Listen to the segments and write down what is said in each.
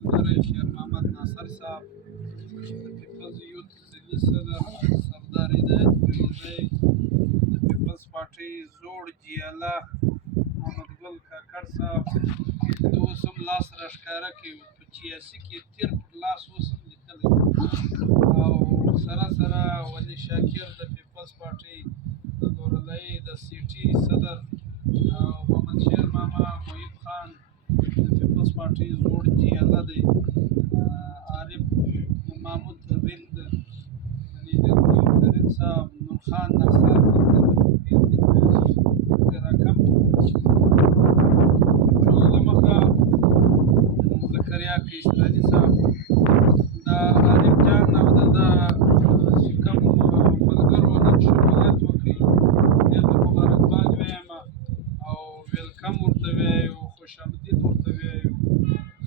خیر محمد ناصر صاحب د پیپلز یوت ضلعي صدر سردار هدایت پریزی د پیپلز پارټۍ زوړ جیاله محمد ګل کاکړ صاحب د اوس هم لاس راښکاره کوي په سیاسي کې تیر پر لاس اوس هم لیکلی او سره سره ولي شاکر د پیپلز پارټۍ د لورلۍ د سی ټي صدر او محمد شیر ماما محیب خان د پیپلز پارټۍ زوړ جیاله دی عارف محمود رند رند صاحب نور خان ناصر رقم ټول د مخه زکریا کیستاني صاحب د عارف جان او د چې کوم ملګرو نن شمولیت وکړي دې ته مبارکباد وایم او ویلکم ورته وایو خوش آمدید ورته وایو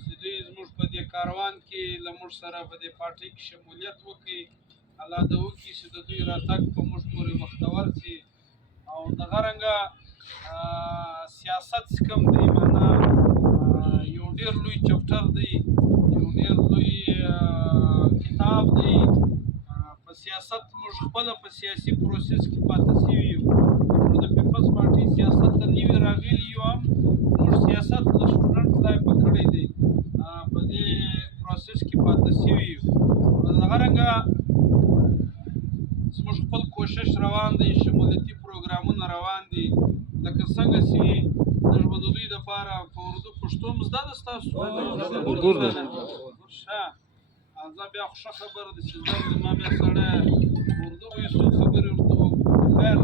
چې دوی زموږ په دې کاروان کې له موږ سره په دې پارټۍ کې شمولیت وکړي الله دې وکړي چې د دوی راتګ په موږ پورې بختور شي او دغه رنګه سیاست چې کوم دی معنا یو ډېر لوی چپټر دی یو ډېر لوی کتاب دی په سیاست موږ خپله په سیاسي پروسس کې پاتې شوي یو موږ د پیپلز پارټۍ سیاست ته نوي راغلي یو هم موږ سیاست له سټوډنټ ځای په کړی دی په دې پروسس کې پاتې شوي یو دغه رنګه زموږ خپل کوشش روان دی شمولیتي پروګرامونه روان دي لکه څنګه چې موږ به د دوی دپاره په اردو پښتو هم زده ده ستاسو ښه زه بیا خو ښه خبره ده چې زده زما بیا سړی اردو به یې څو خبرې ورته وکړو خیر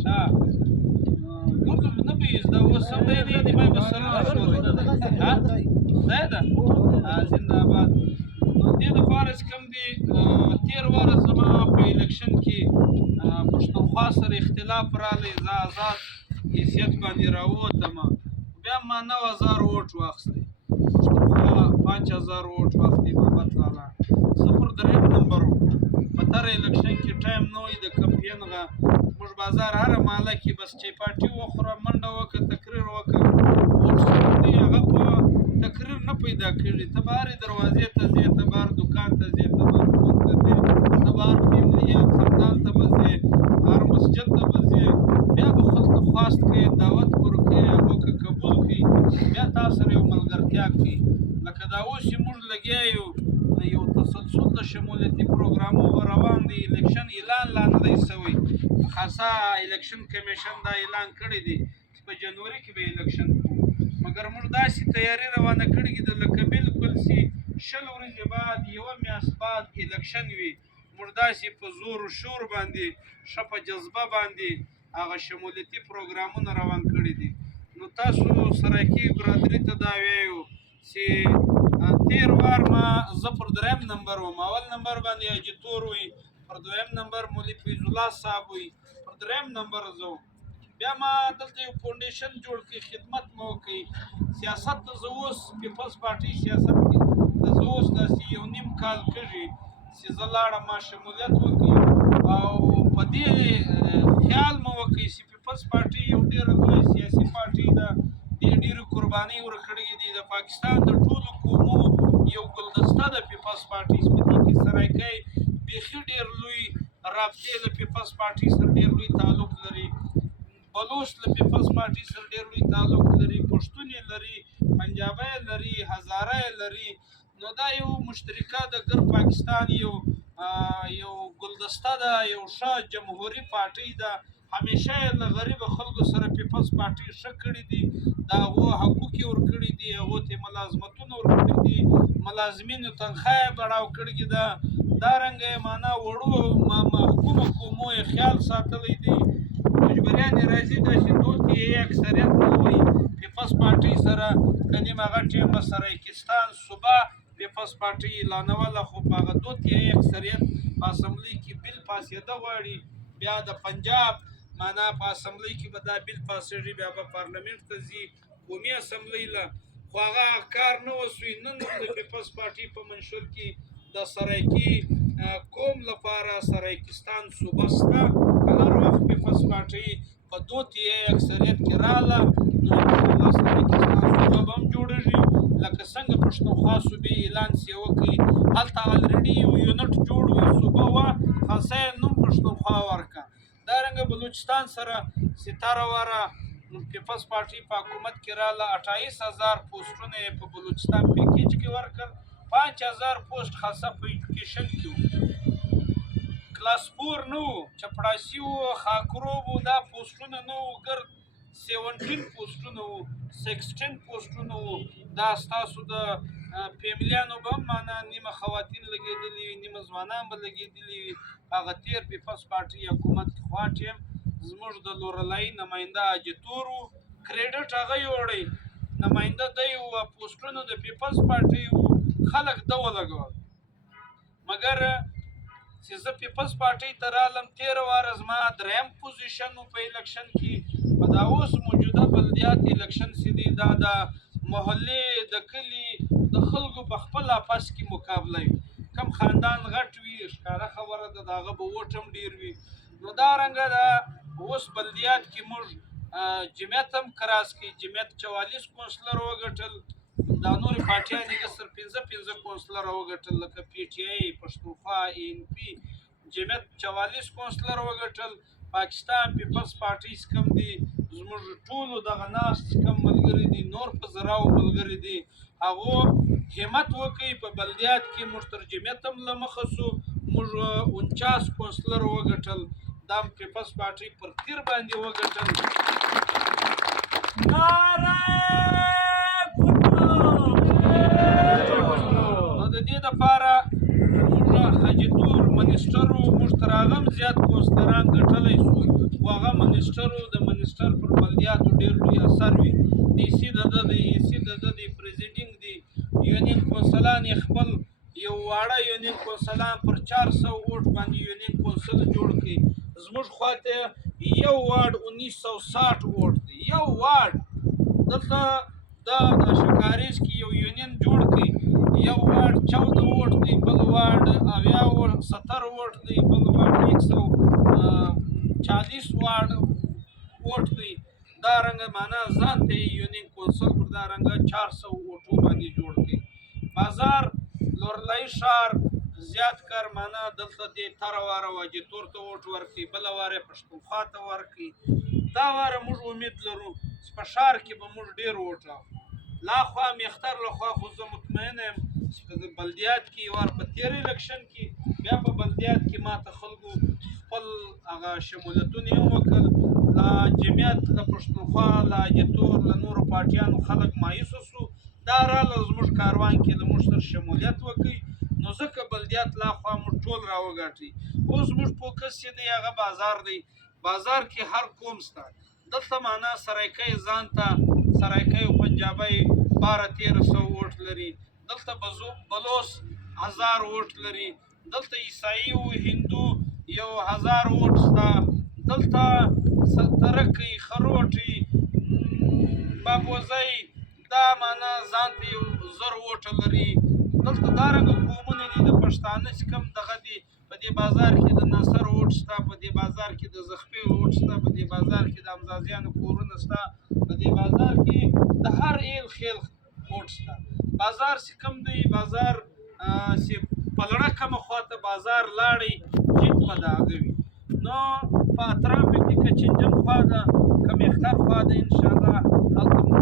ښه اردو نه به یې زده اوس هم دی نه ما به سرونه شولئ ځای ده زنده باد نو دې دپاره چې کوم دي تېر واره زما په الیکشن کې پښتونخوا سره اختلاف راغلی زه آزاد حیثیت باندې راووتم بیا ما 9000 ووټ واخیستی پښتونخوا 5000 ووټ واخیستی بابت لالا زه پر درېیم نمبر وم په تر الیکشن کې ټایم نه وي د کمپین غه موږ بازار هره محله کې بس چایپاټي وخوره منډه وکړه تقریر وکړه ووټ څوک دی هغه په تقریر نه پیدا کېږي ته به هرې دروازې ته ځې ته به هر دکان ته ځې ته به هر کور ته ځې ته به هر فیملي یا خاندان ته به ځې هر مسجد ته به ځې بیا به خلکو خواست کوي دعوت ورکوي هغو که قبول کړي بیا تا سره یو ملګرتیا کوي لکه دا اوس چې موږ لګیا یو تسلسل د شمولیتي پروګرامونو روان دی الیکشن اعلان لا نه دی شوی خاصه الیکشن کمیشن دا اعلان کړی دی چې په جنوري کې به الیکشن کوو مګر موږ داسې تیاري روانه کړې ده لکه بالکل چې 20 ورځې بعد یوه میاشت بعد الیکشن وي موږ داسې په زور و شور باندې ښه په جذبه باندې هغه شمولیتي پروګرامونه روان کړي دي نو تاسو سرایکي برادري ته دا وایو چې تېر وار ما زه پر درېیم نمبر وم اول نمبر باندې اجیتور وي پر دویم نمبر مولي فیض الله صاحب وي پر درېیم نمبر زه وم بیا ما دلته یو فاونډیشن جوړ کړي خدمت مو وکړي سیاست ته زه اوس پیپلز پارټۍ سیاست کې زه اوس داسې یو نیم کال کېږي چې زه لاړم ما شمولیت وکړي او په دې خیال مو وکړي چې پیپلز پارټۍ یو ډېره لویه سیاسي پارټۍ ده دې ډېرې قربانۍ ورکړې دي د پاکستان د ټولو قومو یو ګلدسته د پیپلز پارټۍ په دې کې سرایکی بیخي ډېر لوی رابطې له پیپلز پارټۍ سره ډېر لوی تعلق لري بلوچ له پیپلز پارټۍ سره ډېر لوی تعلق لري پښتون یې لري پنجابی یې لري هزاره یې لري نو دا یو مشترکه د ګر پاکستان یو ګلدسته ده یو ښه جمهوري پارټۍ ده همیشه یې له غریبه خلکو سره پیپلز پارټۍ ښه کړي دي د هغو حقوق یې ورکړي دي هغو ته ملازمتونه ورکړي دي ملازمینو تنخواه یې بړاو کړې ده دارنګه یې معنا وړو محکومه قومو یې خیال ساتلی دی مجبوریان یې راځي داسې دوت یې اکثریت نه وایي پیپلز پارټۍ سره که نیم هغه ټیم به سرایکستان صوبه پیپلز پارټۍ اعلانوله خو په هغه دوت یې اکثریت په اسمبلۍ کې بل پاسېده غواړي بیا د پنجاب معنا په اسمبلۍ کې به دا بل پاسېږي بیا به پارلمنټ ته ځي قومي اسمبلۍ له خو هغه کار نه وسوي نن هم د پیپلز پارټۍ په منشور کې د سرایکي قوم لپاره سرایکستان صوبه شته که هر وخت پیپلز پارټۍ په دوت یې اکثریت کې راغله نو انشاءالله سره کې ستاسو صوبه به هم جوړېږي لکه څنګه پښتونخوا صوبې اعلان چې وکړي هلته الریډي یو یونټ جوړ وي صوبه وه خاصه یې نوم پښتونخوا ورکړه دارنګه بلوچستان سره ستاره واره پیپلز پارټي په حکومت کې راغله 28,000 پوسټونه یې په بلوچستان پیکیج کې ورکړل 5,000 پوسټ خاصه په ایجوکیشن کې وو کلاس 4 نه وو چپړاسي وو خاکروب وو دا پوسټونه نه وو ګرد 17 پوسټونه وو 16 پوسټونه وو دا ستاسو د فیملیانو به هم معنا نیمه خواتین لګېدلي وي نیمه ځوانان به لګېدلي وي هغه تېر پیپلز پارټي حکومت کې خوا ټیم زموږ د لورلایي نماینده اجتور وو کریډټ هغه یوړی نماینده دی وو پوسټونه د پیپلز پارټي وو خلک ده ولګول مګر چې زه پیپلز پارټۍ ته رالم تېره واره زما دریم پوزیشن و په الیکشن کې په دا اوس موجوده بلدیات الیکشن چې دی دا د محلې د کلي د خلکو په خپل آپس کې مقابله وي کم خاندان غټ وي ښکاره خبره ده د هغه به ووټ هم ډېر وي نو دارنګه د اوس بلدیات کې موږ جمعیت هم کراس کوي جمعیت 44 کونسلر وګټل دا نورې پارټیانې که صرف 15 کونسلره وګټل لکه پی ټي آی پښتونخوا ان پي جمعیت 44 کونسلر وګټل پاکستان پیپلز پارټي کم دي زموږ ټولو دغه ناست کم ملګري دي نور په زراو ملګري دي هغو همت وکړي په بلدیات کې موږ تر جمعیت هم له مخه سو موږ 49 کونسلر وګټل دا پیپلز پارټي پر تیر باندې وګټل د دې دپاره موږ حاجي تور منسټر وو موږ تر هغه هم زیات کونسلران ګټلی سو خو هغه منسټر وو د منسټر پر بلدیاتو ډېر لوی اثر وي ډي سي د ده دی ای سي د ده دی پریزیډینګ دی یونین کونسلان یې خپل یو واړه یونین کونسلان پر 400 ووټ باندې یونین کونسل جوړ کړي زموږ خواته یو وارډ 1960 ووټ دی یو وارډ دلته د شکاریز کې یو یونین جوړ کړي یو وارډ 14 ووټ دی بل وارډ 70 ووټ دی بل وارډ 140 وارډ ووټ دی دا رنګه معنا ځان ته یونین کونسل پر دا رنګه 400 ووټو باندې جوړ کړي بازار لورلای ښار زیات کار معنا دلته دې تره واره واجتور ته ووټ ورکړي بله واره پښتونخوا ته ورکړي دا واره موږ امید لرو چې په ښار کې به موږ ډېر ووټ لا خوا میختر له خوا خو زه مطمئنه یم چې بلدیات کې وار په تېر الیکشن کې بیا په بلدیات کې ماته خلکو خپل هغه شمولیتونه یې وکړل له جمعیت له پښتونخوا له اجتور له نورو پارټیانو خلک مایوسه سو دا راله زموږ کاروان کې له موږ سره شمولیت وکړي نو ځکه بلدیات لا خوا موږ ټول راوګاټئ اوس زموږ فوکس چې دی هغه بازار دی بازار کې هر قوم شته دلته معنا سرایکۍ ځان ته سرایکۍ او پنجابۍ 12-1300 ووټ لري دلته بلوس 1000 ووټ لري دلته عیسائی او هندو 1000 ووټ شته دلته ترکی خروټي بابوزۍ دا معنا ځان ته 1000 ووټ لري دلته دارنګه قومونه دي د پښتانه چې کوم دغه دي په دې بازار کې د ناصر ووټ شته په دې بازار کې د زخپیل ووټ شته په دې بازار کې د امزازیانو کورونه شته په دې بازار کې د هر ایل خیل ووټ شته بازار چې کوم دی بازار چې په لړه کومه خواته بازار لاړی جیت په د هغه وي نو په اطرافو کې که چنجن خوا ده که میختر خوا ده انشاءالله هلته موږ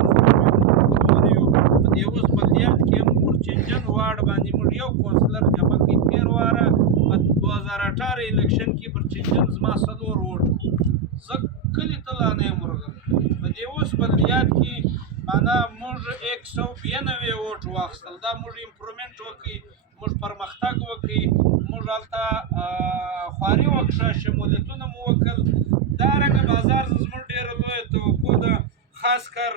جوړ یو په دې اوس بلدیات کې هم پر چنجن واړ باندې موږ یو کونسلر جمع کړي تېر واره په 2018 الیکشن کې پر چنجن زما 4 ووټ زه کلي ته لا نه یم ورغلی په دې اوس بلدیات کې معنا موږ 192 ووټ واخیستل دا موږ امپرومنټ وکړي موږ پرمختګ وکړي موږ هلته خواري وکړه شمولیتونه مو وکړل دارنګه بازار زموږ ډېره لویه توقع ده خاص کر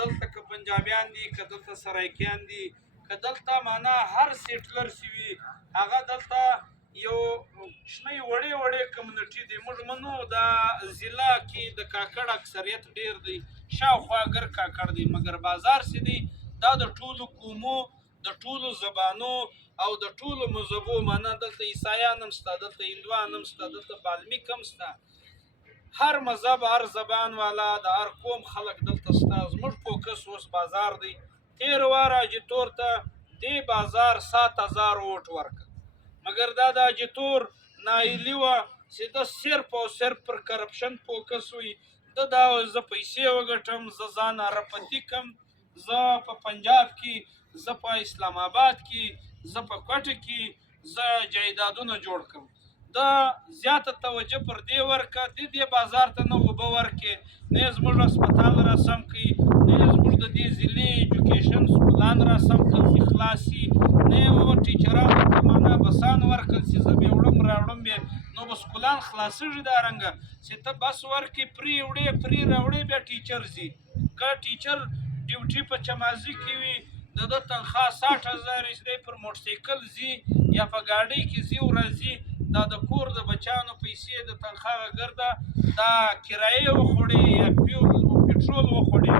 دلته که پنجابیان دي که دلته سرایکیان دي که دلته معنا هر سیټلر چې وي هغه دلته یو شنه وړې وړې کمیونټي دي موږ منو دا ضلع کې د کاکړ اکثریت ډېر دی شاوخوا ګر کاکړ دی مګر بازار چې دی دا د ټولو قومو د ټولو زبانو او د ټولو مذهبو معنا دلته عیسایان هم شته دلته هندوان هم شته دلته بالمیک هم شته هر مذهب هر زبان والا د هر قوم خلک دلته شته. زموږ فوکس اوس بازار دی. تېر وار اجیتور ته دې بازار 7000 ووټ ورکړ، مګر دا د اجیتور ناهیلي وه چې د صرف او صرف پر کرپشن فوکس وي. د دا زه پیسې وګټم، زه ځان رپتي کم، زه په پنجاب کې، زه په اسلام آباد کې، زه په کوټه کې زه جایدادونه جوړ کړم. د زیاته توجه پر دې ورکړه، دې بازار ته نه اوبه ورکړې، نه زموږ هسپتال را سم کړي، نه زموږ د دې ضلعي ایجوکیشن سکولان را سم کړل چې خلاص شي، نه یې ټیچرانو ته معنا بسان ورکړل چې زه بې وړم راوړم بیا نو به سکولان خلاصېږي دارنګه چې ته بس ورکړې پرې وړې پرې راوړې بیا ټیچر ځي. که ټیچر ډیوټي په چمازي کې وي د ده تنخوا 60,000 دی، پر موټرسایکل ځي یا په ګاډۍ کې ځي ورځي، دا د کور د بچیانو پیسې د تنخوا ګرده دا کرایې وخوړې یا پټرول وخوړې.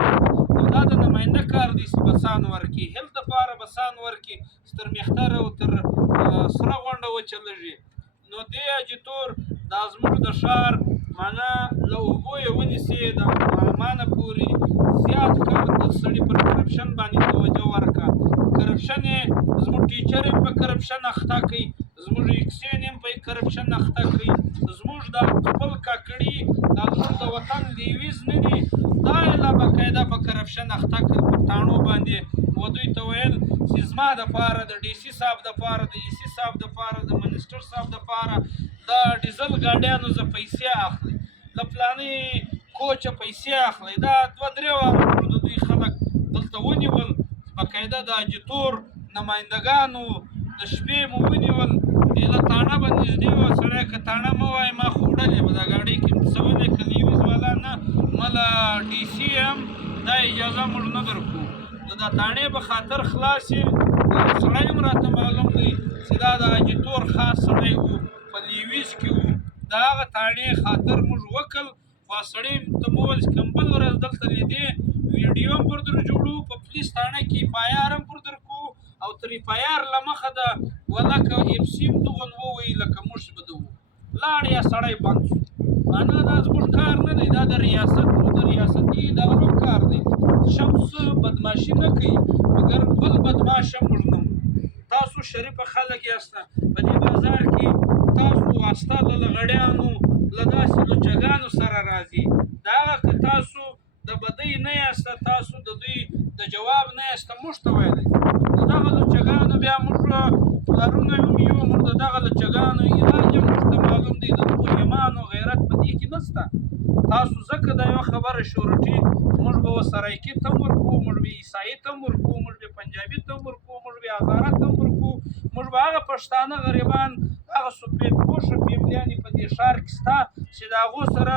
نو دا د نماینده کار دی چې بسان ورکړي، هیلت دپاره بسان ورکړي چې تر مېختره او تر سره غونډه وچلېږي. نو دې اجیتور دا زموږ د ښار معنا له اوبو یې ونیسي د معلمانه پورې زیات کار د سړي پر کرپشن باندې توجه ورکړه. کرپشن یې زموږ ټیچر یې په کرپشن اخته کوي، زموږ اکسین یې په کرپشن اخته کوي، زموږ د خپل کاکړي دا زموږ د وطن لیویز نه دي، دا یې لا باقاعده په کرپشن اخته کړل په تاڼو باندې. و دوی ته ویل چې زما دپاره د ډي سي صاحب دپاره د ای سي صاحب دپاره د منسټر صاحب دپاره د ډیزل ګاډیانو زه پیسې اخلي، له فلاني کوچه پیسې اخلي. دا 2-3 واره موږ د دوی خلک دلته ونیول، باقاعده د اجیتور نمایندګانو د شپې مو ونیول، له تاڼه به نږدې وه. سړی که تاڼه مه وایي ما خو وړلې به دا ګاډۍ کې څه ولې که لیویز والا نه مله ډي سي هم دا اجازه موږ نه درکوو. نو دا تاڼې به خاطر خلاص شي. سړی هم راته معلوم دی چې دا د اجیتور خاص سړی و، په لیویز کې و، د هغه تاڼې خاطر موږ وکړل. خو سړی ته مو وویل چې کوم بل ورځ دلته لیدې ویډیو هم پر در جوړو، په پولیس تاڼه کې اف آی آر هم پر در کوو، او تر اف آی آر له مخه ده ولکه ایم سی هم دغون ووایي لکه موږ چې به ده وو لاړ یا سړی بند شو. معنا دا زموږ کار نه دی، دا د ریاست د ریاستي ادارو کار دی. شمس بدماشي نه کوي، مګر بل بدماش هم موږ نه. تاسو شریفه خلک یاست، په دې بازار کې تاسو واسطه له لغړیانو له داسې لچګانو سره راځي. د هغه که تاسو د بدۍ نه یاست، تاسو د دوی د جواب نه یاست، موږ ته ویلی د دغه لچګانو بیا موږ پلرونه هم یو، موږ د دغه لچګانو علاج هم موږ ته معلوم دی، د دغو ایمان او غیرت په دې کې نشته. تاسو ځکه دا یوه خبره شورټي موږ به سرایکي ته هم ورکوو، موږ به عیسایي ته هم ورکوو، موږ به پنجابي ته هم ورکوو، موږ به هزاره ته هم ورکوو، موږ به هغه پښتانه غریبان هغه سفید پوشه فیملیانې په دې ښار کې شته چې د هغو سره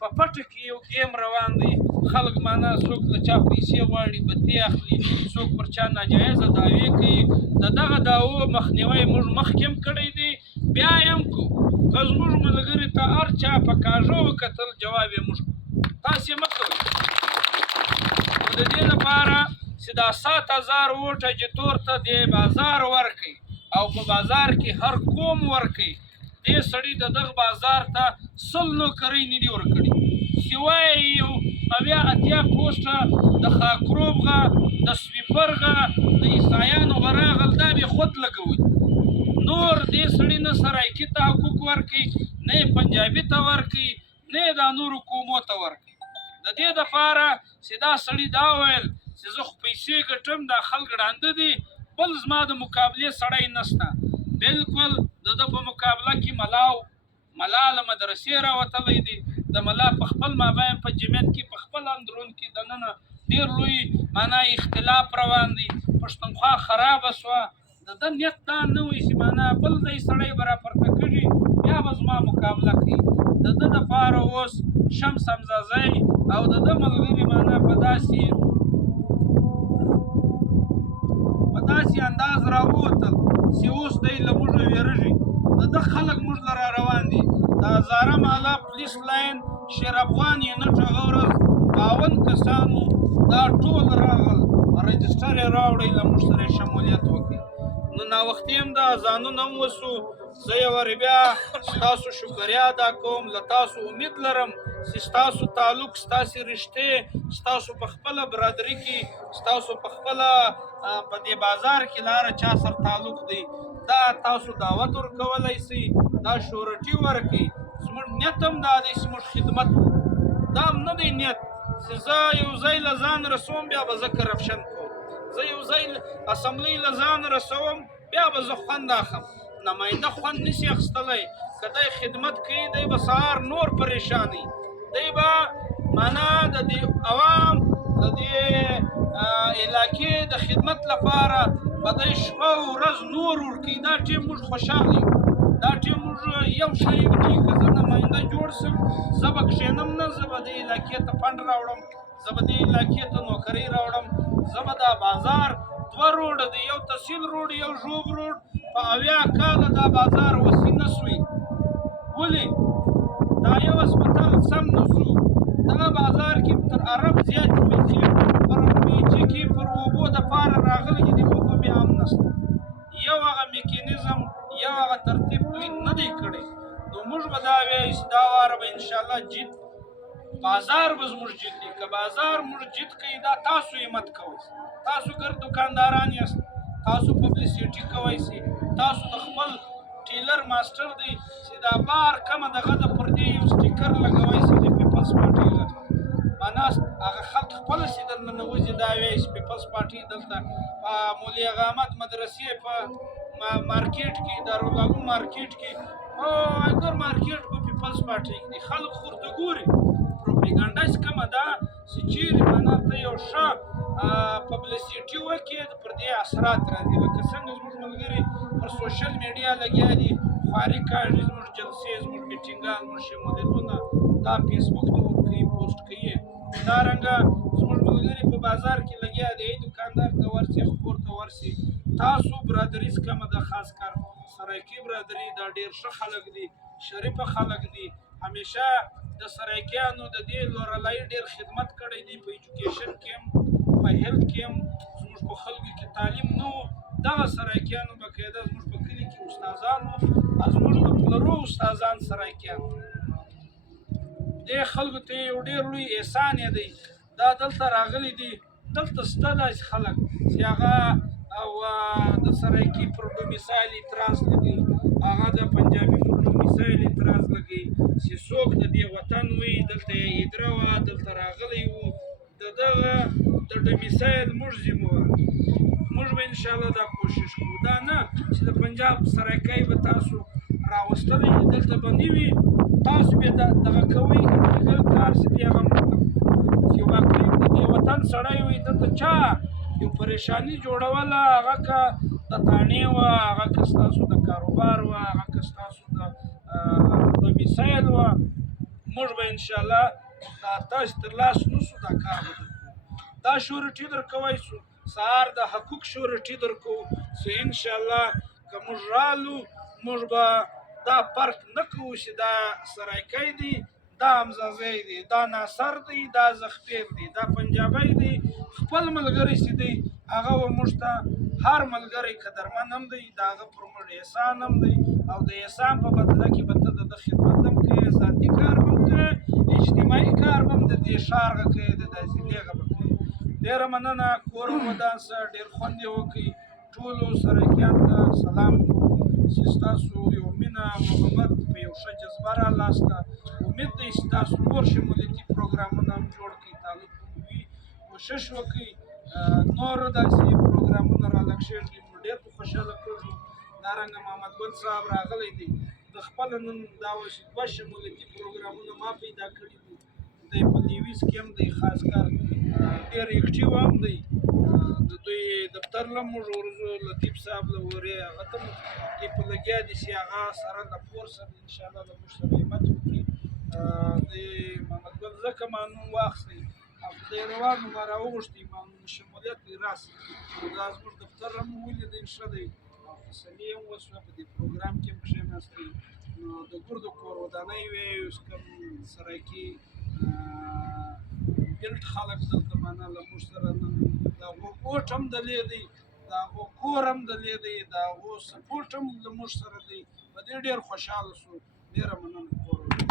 په پټه کې یو ګیم روان دی. خلک معنا څوک له چا پیسې غواړي بتې اخلي، څوک پر چا ناجایزه دعوې کوي. د دغه دعوو مخنیوی موږ مخکې هم کړی دی، بیا یې هم کوو. که زموږ ملګري ته هر چا په کاږه وکتل جواب یې موږ کوو، تاسې مه کوئ. نو د دې لپاره چې دا 7000 ووټ اجیتور ته دې بازار ورکړي او په بازار کې هر قوم ورکړي. دې سړي د دغه بازار ته 100 نوکرۍ نه دي ورکړي، سوای یو 80 پوسټه د خاکروب غه، د سویپر غه، د عیسایانو غه راغل، دا به خود لګوي. نور دې سړي نه سرایکي ته حقوق ورکړي، نه یې پنجابي ته ورکړي، نه یې دا نورو قومو ته ورکړي. د دې دپاره چې دا سړي دا ویل چې زه خو پیسې ګټم، دا خلک ړانده دي، بل زما د مقابلې سړی نشته. بلکل د ده په مقابله کې ملا له مدرسې راوتلی دی، د ملا په خپل مابین په جمعیت کې په خپل اندرون کې دننه ډېر لوی معنا اختلاف روان دی، پښتونخوا خرابه سوه. د ده نیت دا نه وي چې معنا بل ځای سړی به راپورته کړي بیا به زما مقابله کوي. د ده دپاره اوس شمس حمزه او د ده ملګري معنا په داسې انداز راووتل چې اوس دی له موږ ویرېږي. د ده خلک موږ له را روان دي. د هزاره محله پولیس لاین شیر افغان یې نټ هغه ورځ 52 کسانو دا ټول راغل، رجسټر یې راوړی، له موږ سره یې شمولیت وکړي. نو ناوختي هم د اذانونه هم وسو زه یو وارې بیا ستاسو شکریا ادا کوم له تاسو امید لرم چې ستاسو تعلق ستاسې رشتې ستاسو په خپله برادري کې ستاسو په خپله په دې بازار کې له هره چا سره تعلق دی دا تاسو دعوت ورکولی سئ دا شورټي ورکوي زموږ نیت هم دا دی چې زموږ خدمت دا هم نه دی نیت چې زه یو ځای له ځان رسوم بیا به زه کرپشن کوم زه یو ځای اسمبلۍ له ځان رسوم بیا به زه خوند اخلم نماینده خوند نشي اخیستلی که دی خدمت کوي دی به سهار نور پریشاني دی به معنا د دې عوام د دې علاقې د خدمت لپاره به دی شپه او ورځ نور ورکوي دا ټیم موږ خوشحاله یو دا ټیم موږ یو شی وکړي که زه نماینده جوړ سم زه به کښېنم نه زه به دې علاقې ته فنډ راوړم زه به دې علاقې ته نوکرۍ راوړم زه به دا بازار دوه روډه دی یو تحصیل روډ یو ژوب روډ په 80 کاله دا بازار وسي نه سوی ولې دا یو هسپتال سم نه سو دغه بازار کې تر عرب زیات پیسې پر پیچې کې پر اوبو دپاره راغلي دي اوبه بیا هم نشته یو هغه میکانیزم یو هغه ترتیب دوی نه دی کړی نو موږ به دا وایو چې دا واره به انشاءالله جد بازار به زموږ جد دی که بازار موږ جد کوي دا تاسو همت کوئ تاسو ګر دکانداران یاست تاسو پبلیسیټي کوئ سي تاسو د خپل ټیلر ماسټر دی چې دا بار کمه دغه د پر دې یو سټیکر لګوئ سي د پیپلز پارټي معنا هغه خلک خپله چې در ننوځي دا وایي چې پیپلز پارټي دلته په مولي اغا احمد مدرسې په مارکیټ کې دارالعلوم مارکیټ کې او اګر مارکیټ په پیپلز پارټي کې خلک خو ورته ګوري پروپاګانډا چې کومه ده چې چیرې معنا ته یو ښه پبلیسیټي وکړي پر دې اثرات راځي لکه څنګه زموږ ملګري پر سوشل میډیا لګیا دي خواري کاږي زموږ جلسې زموږ میټینګان زموږ شمولیتونه دا فیسبوک ته ورکوي پوسټ کوي دارنګه زموږ ملګري په بازار کې لګیا دی دکاندار ته ورسي خپور ته ورسي تاسو برادري څه کومه ده خاص کار سرایکي برادري دا ډېر ښه خلک دي شریفه خلک دي همیشه د سرایکیانو د دې لورلای ډېر خدمت کړی دی په ایجوکیشن کې هم په هیلث کې هم زموږ په خلکو کې تعلیم نه و دغه سرایکیانو باقاعده زموږ په کلي کې استادان وو زموږ د پلرو استادان سرایکیان دې خلکو ته یو ډېر لوی احسان یې دی دا دلته راغلي دي دلته شته داسې خلک چې هغه او د سرایکي پر ډومیسایل اعتراض لګوي هغه د پنجابي پر ډومیسایل اعتراض لګوي چې څوک د دې وطن وي دلته یې ادره وه دلته راغلی وو د دغه د ډومیسایل موږ ذموار موږ به انشاءالله دا کوشش کوو دا نه چې د پنجاب سرایکۍ به تاسو راوستلی دلته به نه وي تاسو بیا دغه کوئ لیګل کار چې دی هغه چې واقعي د دې وطن سړی وي دلته چا یو پریشاني جوړوله هغه که د تانې وه هغه که ستاسو د کاروبار وه هغه که ستاسو د ډومیسایل وه موږ به انشاءالله دا تاسې تر لاس نوسو دا کار به درکوو دا شورټي درکوی سو سهار د حقوق شورټي درکوو چې انشاءالله که موږ رالو موږ به دا فرق نه کوو چې دا سرایکی دی دا حمزه دی دا ناصر دی دا زخپیر دی دا پنجابی دی خپل ملګری چې دی هغه به موږ ته هر ملګری قدرمن هم دی د هغه پر موږ احسان هم دی او د احسان په بدله کې به ته د خدمت هم کوې ذاتي کار به هم کوې اجتماعي کار به هم د دې ښار هغه کوې د داسې لېغه به کوې ډېره مننه کور او ودان سره ډېر خوند یې وکړي ټولو سرایکیانو ته سلام چې ستاسو یو مینه محبت په یو ښه جذبه رالاسته امید دی چې تاسو نور شمولیتي پروګرامونه هم جوړ کړئ تعلق وي کوشش وکړئ نور داسې پروګرامونه رالګ شوي دي نو ډېر په خوشحاله کېږو دارنګه محمد ګل صاحب راغلی دی د خپله نن دا دوه شمولیتي پروګرامونه ما پیدا کړي دي دی په لیویس کې هم دی خاص کار ډېر اکټیو هم دی د دوی دفتر له موږ ورځو لطیف صاحب له ورې هغه ته کې په لګیا دي چې هغه سره د پور سره انشاءالله له موږ سره همت وکړي د محمد ګل ځکه ما نوم واخیستی او خدای روان نو ما راوغوښتي ما شمولیت یې راسي دا زموږ دفتر هم ولیدی ښه دی او فیصلې هم وسوه په دې پروګرام کې هم کښېناستی نو د ګردو کور ودانۍ وې اوس کوم سرایکي ګلټ خلک دلته معنا له موږ سره نن دا اوټ هم دلې دی دا هغو کور هم دلې دی د هغو سپورټ هم زموږ سره دی په دې ډېر خوشحاله شو ډېره مننه کور